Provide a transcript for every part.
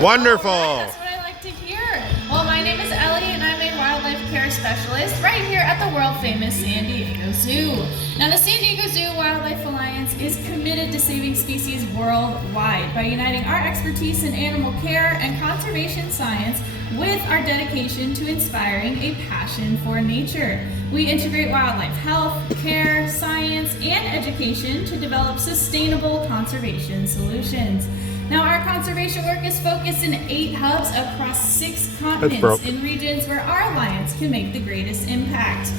Wonderful. Right, that's what I like to hear. Well, my name is Ellie, and I'm a wildlife care specialist right here at the world-famous San Diego Zoo. Now, the San Diego Zoo Wildlife Alliance is committed to saving species worldwide by uniting our expertise in animal care and conservation science with our dedication to inspiring a passion for nature. We integrate wildlife health, care, science, and education to develop sustainable conservation solutions. Now, our conservation work is focused in 8 hubs across 6 continents in regions where our alliance can make the greatest impact.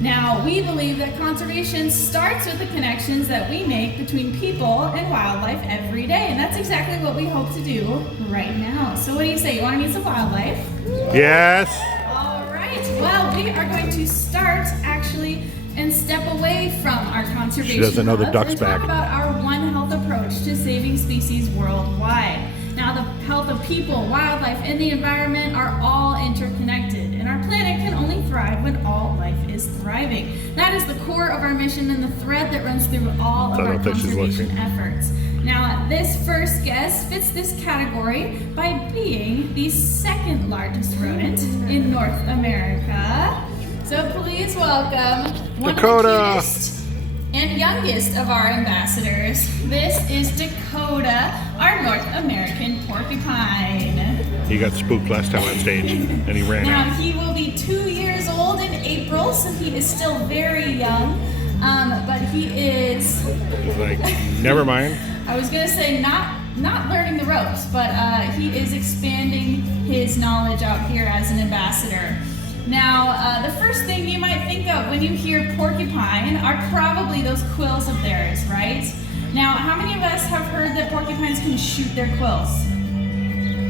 Now, we believe that conservation starts with the connections that we make between people and wildlife every day, and that's exactly what we hope to do right now. So what do you say? You want to meet some wildlife? Yes. All right. Well, we are going to start actually and step away from our conservation She doesn't know the duck's and back. talk about our One Health approach to saving species worldwide. Now, the health of people, wildlife, and the environment are all interconnected, and our planet can only thrive when all life is thriving. That is the core of our mission and the thread that runs through all of our conservation efforts. Now, this first guest fits this category by being the 2nd largest rodent in North America. So please welcome one Dakota. of the cutest and youngest of our ambassadors. This is Dakota, our North American porcupine. He got spooked last time on stage, and he ran Now, out. he will be 2 years old in April, so he is still very young. But he is, He's like, never mind. I was gonna say not learning the ropes, but he is expanding his knowledge out here as an ambassador. Now, the first thing you might think of when you hear porcupine are probably those quills of theirs, right? Now, how many of us have heard that porcupines can shoot their quills?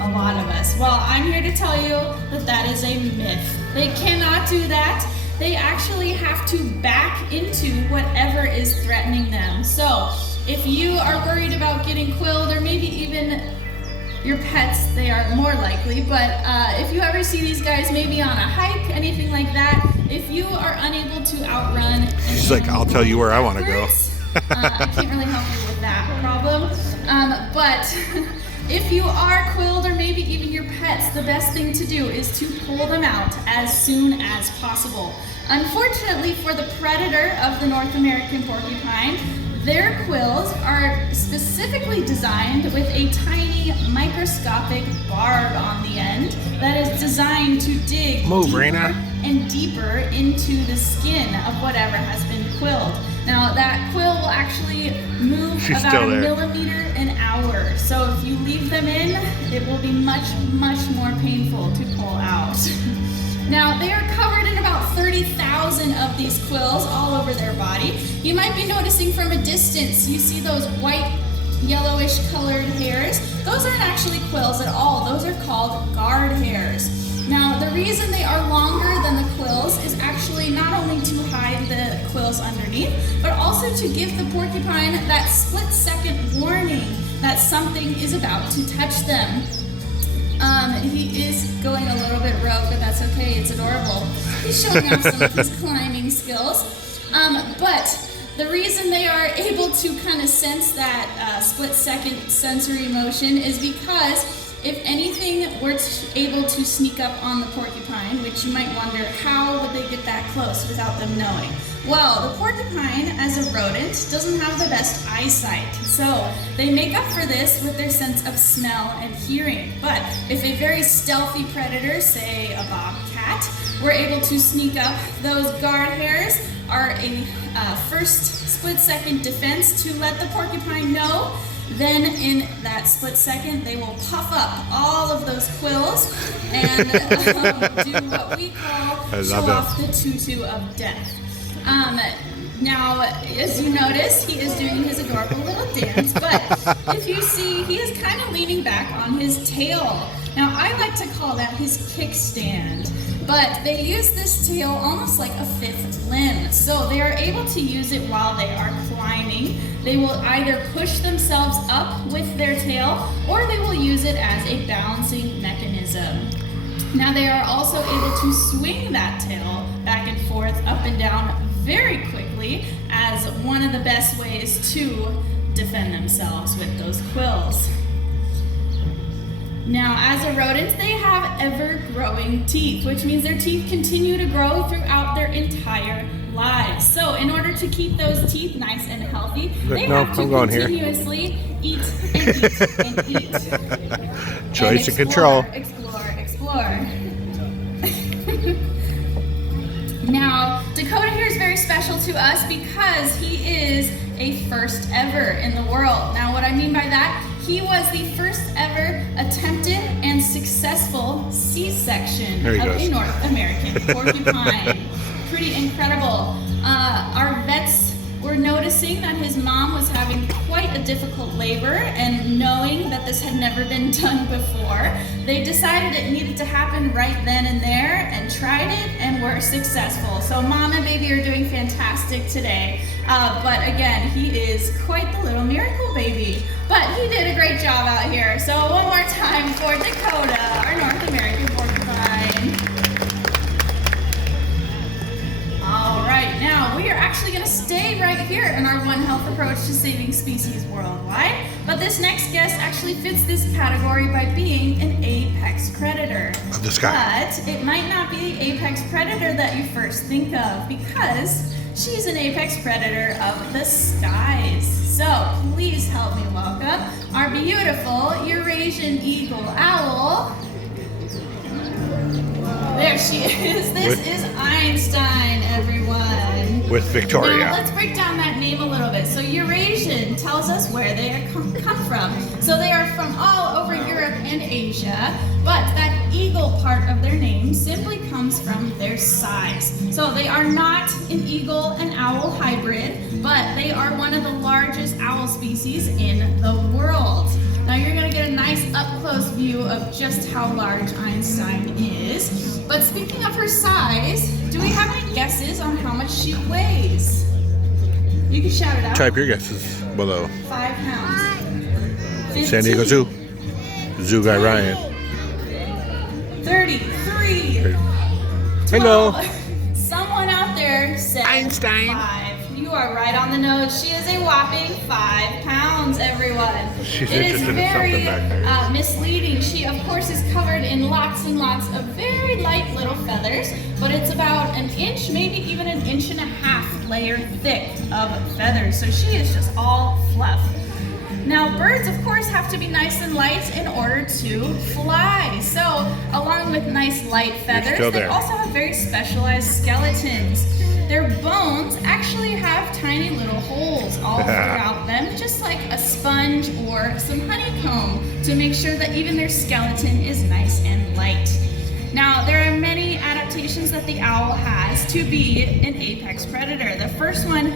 A lot of us. Well, I'm here to tell you that that is a myth. They cannot do that. They actually have to back into whatever is threatening them. So, if you are worried about getting quilled, or maybe even your pets, they are more likely, but if you ever see these guys maybe on a hike, anything like that, if you are unable to outrun She's like, I'll tell you where I want to go. I can't really help you with that problem, but if you are quilled, or maybe even your pets, the best thing to do is to pull them out as soon as possible. Unfortunately for the predator of the North American porcupine, their quills are specifically designed with a tiny microscopic barb on the end that is designed to dig deeper and deeper into the skin of whatever has been quilled. Now, that quill will actually move about a millimeter an hour. So if you leave them in, it will be much, much more painful to pull out. Now, they are covered in about 30,000 of these quills all over their body. You might be noticing from a distance, you see those white, yellowish colored hairs. Those aren't actually quills at all. Those are called guard hairs. Now, the reason they are longer than the quills is actually not only to hide the quills underneath, but also to give the porcupine that split-second warning that something is about to touch them. He is going a little bit rogue, but that's okay, it's adorable. He's showing off some of his climbing skills. But the reason they are able to kind of sense that split-second sensory motion is because if anything were able to sneak up on the porcupine, which you might wonder, how would they get that close without them knowing? Well, the porcupine, as a rodent, doesn't have the best eyesight, so they make up for this with their sense of smell and hearing. But if a very stealthy predator, say a bobcat, were able to sneak up, those guard hairs are a first split-second defense to let the porcupine know. Then in that split second, they will puff up all of those quills and do what we call show off the tutu of death. Now, as you notice, he is doing his adorable little dance, but if you see, he is kind of leaning back on his tail. Now, I like to call that his kickstand, but they use this tail almost like a fifth limb. So they are able to use it while they are climbing. They will either push themselves up with their tail, or they will use it as a balancing mechanism. Now, they are also able to swing that tail back and forth, up and down very quickly, as one of the best ways to defend themselves with those quills. Now, as a rodent, they have ever-growing teeth, which means their teeth continue to grow throughout their entire lives. So, in order to keep those teeth nice and healthy, they have to continuously eat and eat and eat. Choice and control. Explore. Now, Dakota here is very special to us because he is a first ever in the world. Now, what I mean by that, he was the first ever attempted and successful C-section of a North American porcupine. Pretty incredible. Our vets were noticing that his mom was having quite a difficult labor, and knowing that this had never been done before, they decided it needed to happen right then and there and tried it and were successful. So mom and baby are doing fantastic today. But again, he is quite the little miracle baby. But he did a great job out here. So one more time for Dakota, our North American porcupine. All right, now we are actually going to stay right here in our One Health approach to saving species worldwide. But this next guest actually fits this category by being an apex predator. Of the sky. But it might not be the apex predator that you first think of, because she's an apex predator of the skies. So please help me welcome our beautiful Eurasian eagle owl. There she is. This is Einstein, everyone. With Victoria. Now, let's break down that name a little bit. So Eurasian tells us where they come from. So they are from all over Europe and Asia, but that eagle part of their name simply comes from their size. So they are not an eagle and owl hybrid, but they are one of the largest owl species in the world. Now you're going to get a nice up-close view of just how large Einstein is. But speaking of her size, do we have any guesses on how much she weighs? You can shout it out. Type your guesses below. 5 pounds. 15, San Diego Zoo. Zoo guy Ryan. 33. 12. Hello. Someone out there said Einstein. 5. You are right on the nose. She is a whopping 5 pounds, everyone. She's It is interested in something back there. misleading. She, of course, is covered in lots and lots of very light little feathers, but it's about an inch, maybe even an inch and a half layer thick of feathers. So she is just all fluff. Now, birds, of course, have to be nice and light in order to fly. So, along with nice light feathers, they also have very specialized skeletons. Their bones actually have tiny little holes all throughout them, just like a sponge or some honeycomb, to make sure that even their skeleton is nice and light. Now, there are many adaptations that the owl has to be an apex predator. The first one,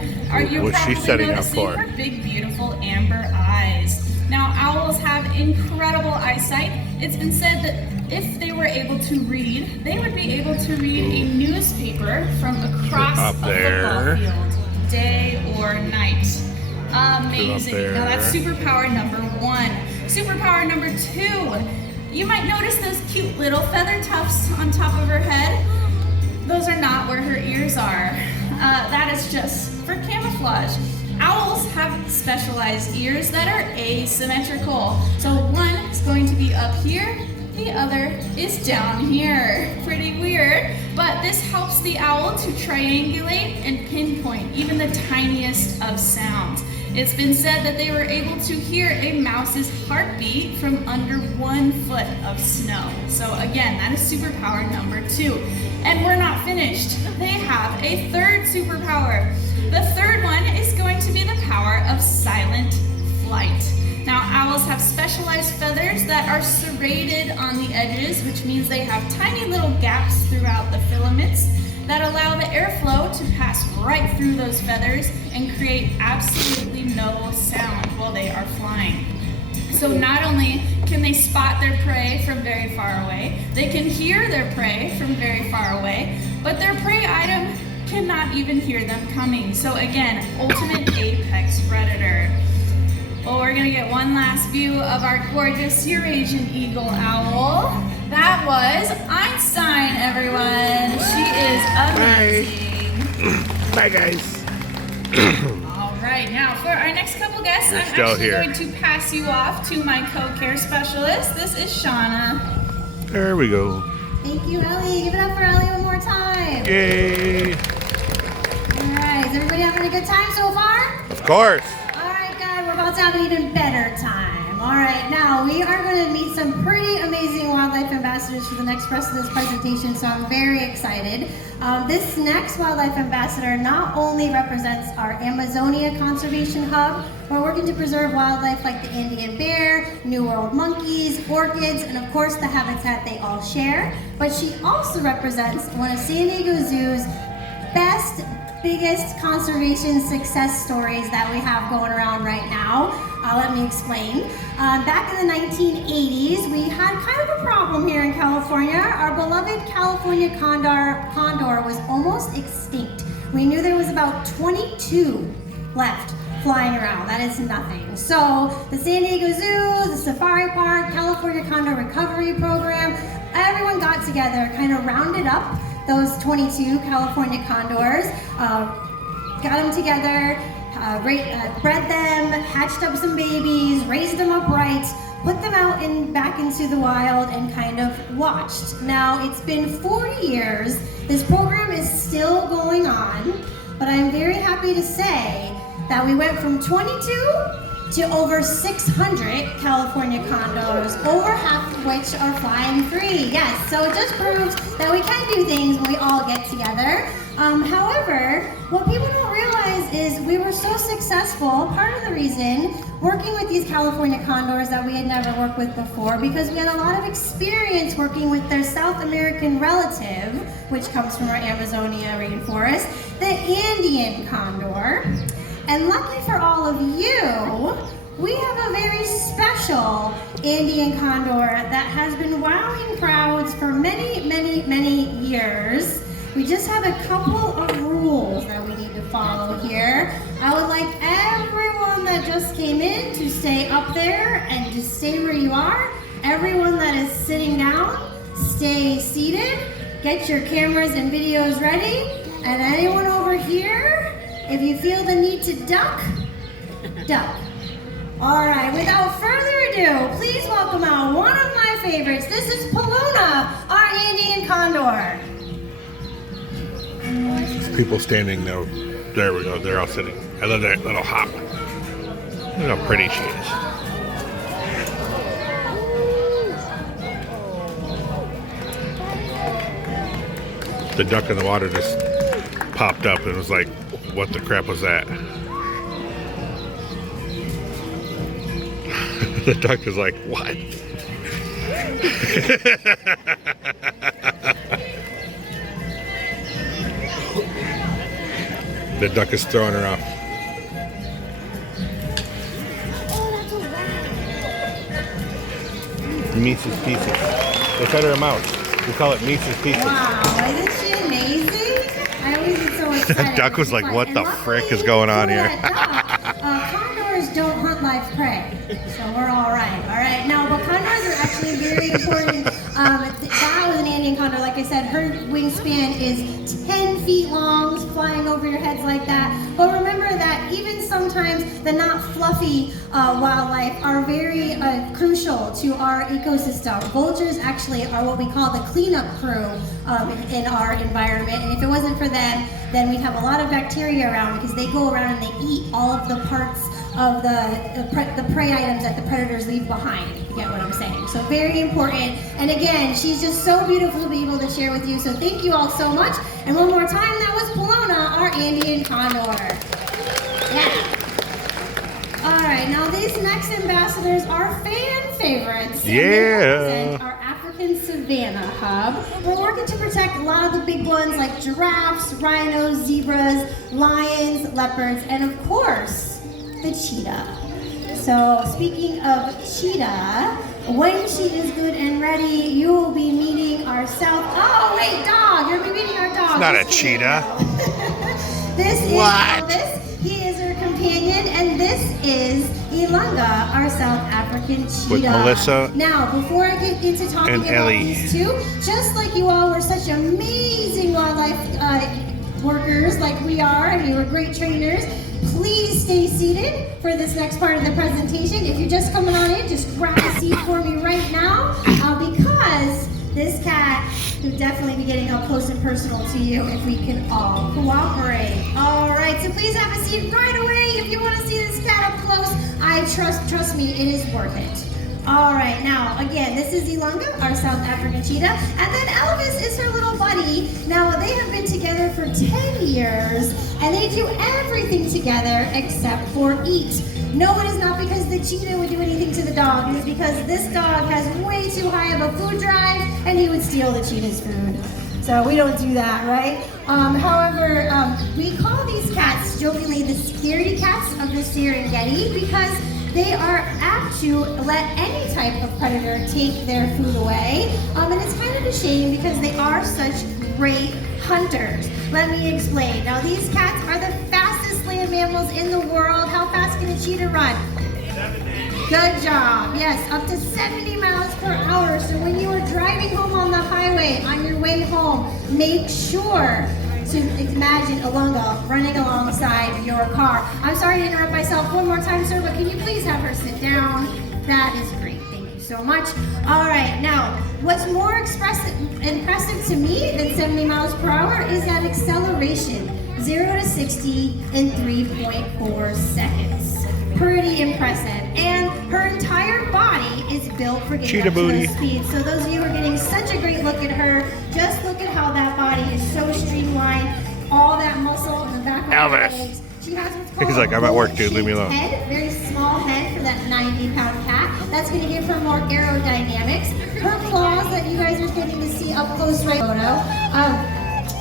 you're probably noticing her big, beautiful amber eyes. Now, owls have incredible eyesight. It's been said that if they were able to read, they would be able to read a newspaper from across a football field, day or night. Amazing. Now, that's superpower number 1. Superpower number 2. You might notice those cute little feather tufts on top of her head. Those are not where her ears are. That is just for camouflage. Owls have specialized ears that are asymmetrical. So one is going to be up here, the other is down here. Pretty weird, but this helps the owl to triangulate and pinpoint even the tiniest of sounds. It's been said that they were able to hear a mouse's heartbeat from under 1 foot of snow. So again, that is superpower number 2. And we're not finished. They have a third superpower. The third one is going to be the power of silent flight. Now, owls have specialized feathers that are serrated on the edges, which means they have tiny little gaps throughout the filaments that allow the airflow to pass right through those feathers and create absolutely no sound while they are flying. So not only can they spot their prey from very far away, they can hear their prey from very far away, but their prey item cannot even hear them coming. So again, ultimate apex predator. Well, we're gonna get one last view of our gorgeous Eurasian eagle owl. That was Einstein, everyone. She is amazing. Bye guys. All right. right, now for our next couple guests, You're I'm still actually here. going to pass you off to my co-care specialist. This is Shauna. There we go. Thank you, Ellie. Give it up for Ellie one more time. Yay! All right, is everybody having a good time so far? Of course. All right, guys, we're about to have an even better time. All right, now we are going to meet some pretty amazing wildlife ambassadors for the next rest of this presentation, so I'm very excited. This next wildlife ambassador not only represents our Amazonia Conservation Hub, we're working to preserve wildlife like the Andean bear, New World monkeys, orchids, and of course the habitat they all share, but she also represents one of San Diego Zoo's biggest conservation success stories that we have going around right now. Let me explain. Back in the 1980s, we had kind of a problem here in California. Our beloved California condor was almost extinct. We knew there was about 22 left flying around. That is nothing. So the San Diego Zoo, the Safari Park, California Condor Recovery Program, everyone got together, kind of rounded up those 22 California condors, got them together, bred them, hatched up some babies, raised them up right, put them out back into the wild, and kind of watched. Now, it's been 40 years. This program is still going on, but I'm very happy to say that we went from 22 to over 600 California condors, over half of which are flying free. Yes, so it just proves that we can do things when we all get together. However, what people don't realize is we were so successful, part of the reason, working with these California condors that we had never worked with before, because we had a lot of experience working with their South American relative, which comes from our Amazonia rainforest, the Andean condor. And lucky for all of you, we have a very special Andean condor that has been wowing crowds for many, many, many years. We just have a couple of rules that we need to follow here. I would like everyone that just came in to stay up there and just stay where you are. Everyone that is sitting down, stay seated. Get your cameras and videos ready. And anyone over here, if you feel the need to duck, duck. All right, without further ado, please welcome out one of my favorites. This is Paloma, our Andean condor. People standing there. There we go. They're all sitting. I love that little hop. Look how pretty she is. The duck in the water just popped up and was like, what the crap was that? The duck is like, what? The duck is throwing her off. Mises Pieces. They cut her a mouse. We call it Mises Pieces. Wow, isn't she amazing? I always get so excited. Duck was like, what the frick is going on here? Condors don't hunt live prey, so we're all right. All right, now, but condors are actually very important. That was an Andean condor. Like I said, her wingspan is 10 feet long, flying over your heads like that. But remember that even sometimes the not fluffy wildlife are very crucial to our ecosystem. Vultures actually are what we call the cleanup crew in our environment. And if it wasn't for them, then we'd have a lot of bacteria around, because they go around and they eat all of the parts of the prey items that the predators leave behind, if you get what I'm saying. So very important. And again, she's just so beautiful to be able to share with you. So thank you all so much. And one more time, that was Paloma, our Andean condor. Yeah. All right, now these next ambassadors are fan favorites. And they represent our African Savannah Hub. We're working to protect a lot of the big ones like giraffes, rhinos, zebras, lions, leopards, and of course, the cheetah. So speaking of cheetah, when she is good and ready, you will be meeting our South. Oh wait, dog! You're be meeting our dog. It's not a cheetah. This is What? Elvis. He is her companion, and this is Ilangha, our South African cheetah. With Melissa Now, before I get into talking and about Ellie. these two, just like you all were such amazing wildlife workers like we are, and you were great trainers, Please stay seated for this next part of the presentation. If you're just coming on in, just grab a seat for me right now because this cat will definitely be getting up close and personal to you if we can all cooperate. All right, so please have a seat right away if you want to see this cat up close. I trust me, it is worth it. All right, now again, this is Ilangha, our South African cheetah, and then Elvis is her little buddy. Now they have been together for 10 years, and they do everything together except for eat. No, it is not because the cheetah would do anything to the dog. It is because this dog has way too high of a food drive, and he would steal the cheetah's food. So we don't do that, right? However, we call these cats jokingly the scaredy cats of the Serengeti because they are apt to let any type of predator take their food away. And it's kind of a shame because they are such great hunters. Let me explain. Now, these cats are the fastest land mammals in the world. How fast can a cheetah run? Good job. Yes, up to 70 miles per hour. So when you are driving home on the highway, on your way home, make sure to imagine Ilangha running alongside your car. I'm sorry to interrupt myself one more time, sir, but can you please have her sit down? That is great. Thank you so much. All right, now, what's more impressive to me than 70 miles per hour is that acceleration, 0 to 60 in 3.4 seconds. Pretty impressive. And her entire body is built for getting up to those speeds. So those of you who are getting such a great look at her, just look at how that body is so streamlined. All that muscle in the back of her legs. She has what's called He's like, I'm at work, dude, leave me alone. Head, very small head for that 90-pound cat. That's going to give her more aerodynamics. Her claws that you guys are getting to see up close right photo.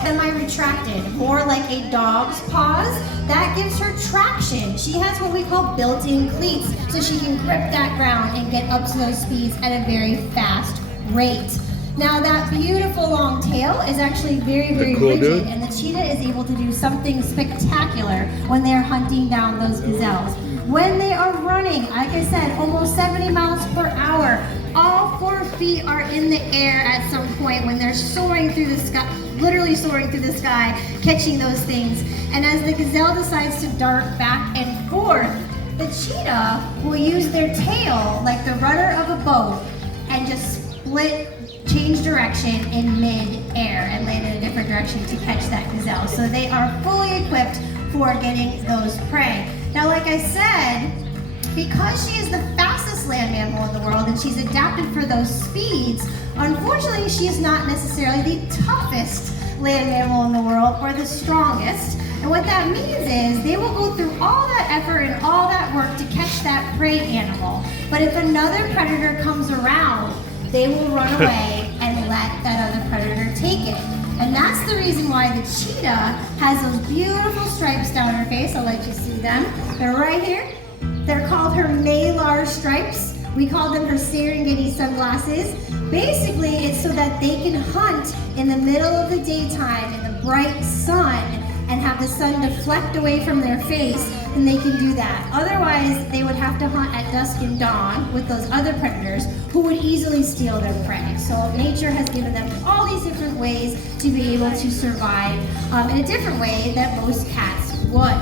Semi-retracted, more like a dog's paws. That gives her traction. She has what we call built-in cleats, so she can grip that ground and get up to those speeds at a very fast rate. Now that beautiful long tail is actually very, very rigid, and the cheetah is able to do something spectacular when they're hunting down those gazelles. When they are running, like I said, almost 70 miles per hour, all 4 feet are in the air at some point when they're soaring through the sky, literally soaring through the sky, catching those things. And as the gazelle decides to dart back and forth, the cheetah will use their tail like the rudder of a boat and just change direction in mid-air and land in a different direction to catch that gazelle. So they are fully equipped for getting those prey. Now, like I said, because she is the fastest land mammal in the world and she's adapted for those speeds, unfortunately, she is not necessarily the toughest land mammal in the world or the strongest. And what that means is they will go through all that effort and all that work to catch that prey animal. But if another predator comes around, they will run away and let that other predator take it. And that's the reason why the cheetah has those beautiful stripes down her face. I'll let you see them. They're right here. They're called her malar stripes. We call them her Serengeti sunglasses. Basically, it's so that they can hunt in the middle of the daytime in the bright sun and have the sun deflect away from their face, and they can do that. Otherwise, they would have to hunt at dusk and dawn with those other predators who would easily steal their prey. So nature has given them all these different ways to be able to survive in a different way that most cats would.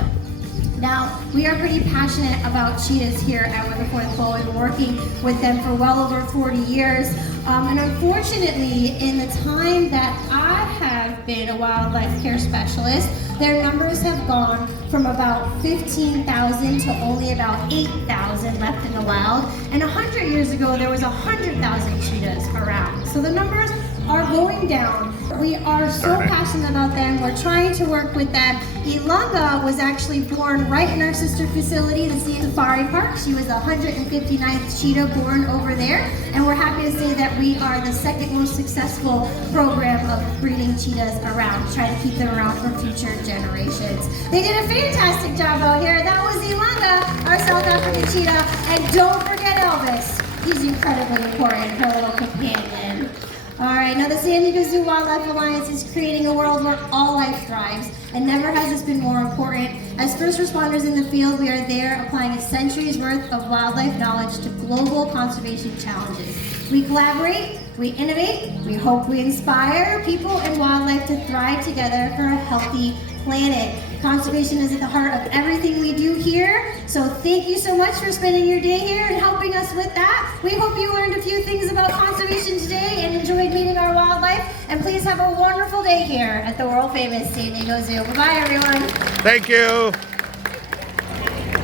Now, we are pretty passionate about cheetahs here at Wonderful Flow. We've been working with them for well over 40 years. And unfortunately, in the time that I have been a wildlife care specialist, their numbers have gone from about 15,000 to only about 8,000 left in the wild. And 100 years ago, there was 100,000 cheetahs around. So the numbers are going down. We are so passionate about them. We're trying to work with them. Ilangha was actually born right in our sister facility, the Sea Safari Park. She was the 159th cheetah born over there. And we're happy to say that we are the second most successful program of breeding cheetahs around, to try to keep them around for future generations. They did a fantastic job out here. That was Ilangha, our South African cheetah. And don't forget Elvis. He's incredibly important, her little companion. All right, now the San Diego Zoo Wildlife Alliance is creating a world where all life thrives, and never has this been more important. As first responders in the field, we are there applying a century's worth of wildlife knowledge to global conservation challenges. We collaborate, we innovate, we hope we inspire people and wildlife to thrive together for a healthy planet. Conservation is at the heart of everything we do here. So thank you so much for spending your day here and helping us with that. We hope you learned a few things about conservation today and enjoyed meeting our wildlife. And please have a wonderful day here at the world famous San Diego Zoo. Bye-bye, everyone. Thank you.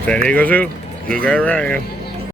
San Diego Zoo, Zoo Guy Ryan.